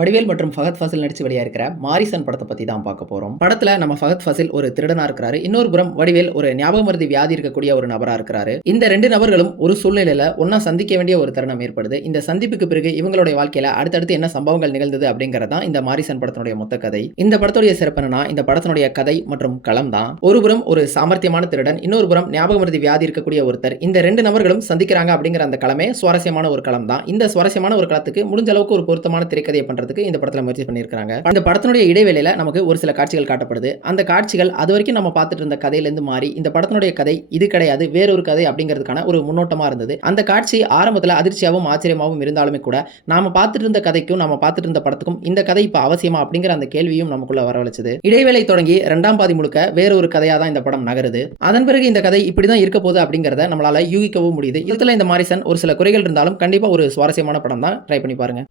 வடிவேல் மற்றும் ஃபஹத் ஃபாசில் நடிச்சு வெளியாகிருக்கிற மாரிசன் படத்தை பத்தி தான் பார்க்க போறோம். படத்துல நம்ம ஃபஹத் ஃபாசில் ஒரு திருடனா இருக்கிறாரு. இன்னொரு புறம் வடிவேல் ஒரு ஞாபக மறதி வியாதி இருக்கக்கூடிய ஒரு நபரா இருக்கிறாரு. இந்த 2 நபர்களும் ஒரு சூழ்நிலையில ஒண்ணா சந்திக்க வேண்டிய ஒரு தருணம் ஏற்படுது. இந்த சந்திப்புக்கு பிறகு இவங்களுடைய வாழ்க்கையில அடுத்தடுத்து என்ன சம்பவங்கள் நிகழ்ந்தது அப்படிங்கிறது தான் இந்த மாரிசன் படத்தினுடைய மொத்த கதை. இந்த படத்துடைய சிறப்பு என்னன்னா, இந்த படத்தினுடைய கதை மற்றும் களம் தான். ஒரு புறம் ஒரு சாமர்த்தியமான திருடன், இன்னொரு புறம் ஞாபக மறதி வியாதி இருக்கக்கூடிய ஒருத்தர். இந்த 2 நபர்களும் சந்திக்கிறாங்க அப்படிங்கிற அந்த களமே சுவாரஸ்யமான ஒரு களம் தான். இந்த சுவாரஸ்யமான ஒரு களத்துக்கு முடிஞ்ச அளவுக்கு ஒரு பொருத்தமான திரைக்கதையை பண்றதுக்கு இந்த படத்துல முயற்சி பண்ணியிருக்காங்க. அந்த படத்தினுடைய இடைவேளையில நமக்கு ஒரு சில காட்சிகள் காட்டப்படுது. அந்த காட்சிகள் அதுவரைக்கும் நம்ம பார்த்துட்டு இருந்த கதையிலிருந்து மாறி இந்த படத்தினுடைய கதை இது கிடையாது, வேறொரு கதை அப்படிங்கிறதுக்கான ஒரு முன்னோட்டமா இருந்தது. அந்த காட்சி ஆரம்பத்துல அதிர்ச்சியாவும் ஆச்சரியமாவும் இருந்தாலுமே கூட நாம பார்த்துட்டு இருந்த கதைக்கும் நாம பார்த்துட்டு இருந்த படத்துக்கும் இந்த கதை இப்ப அவசியமா அப்படிங்கிற அந்த கேள்வியும் நமக்குள்ள வரவழைச்சது. இடைவேளை தொடங்கி 2ஆம் பாதி முழுக்க வேற ஒரு கதையா தான் இந்த படம் நகருது. அதன் பிறகு இந்த கதை இப்படிதான் இருக்க போகுது அப்படிங்கறத நம்மளால யூகிக்கவும் முடியுது. இதுல இந்த மாரிசன் ஒரு சில குறைகள் இருந்தாலும் கண்டிப்பா ஒரு சுவாரஸ்யமான படம் தான். ட்ரை பண்ணி பாருங்க.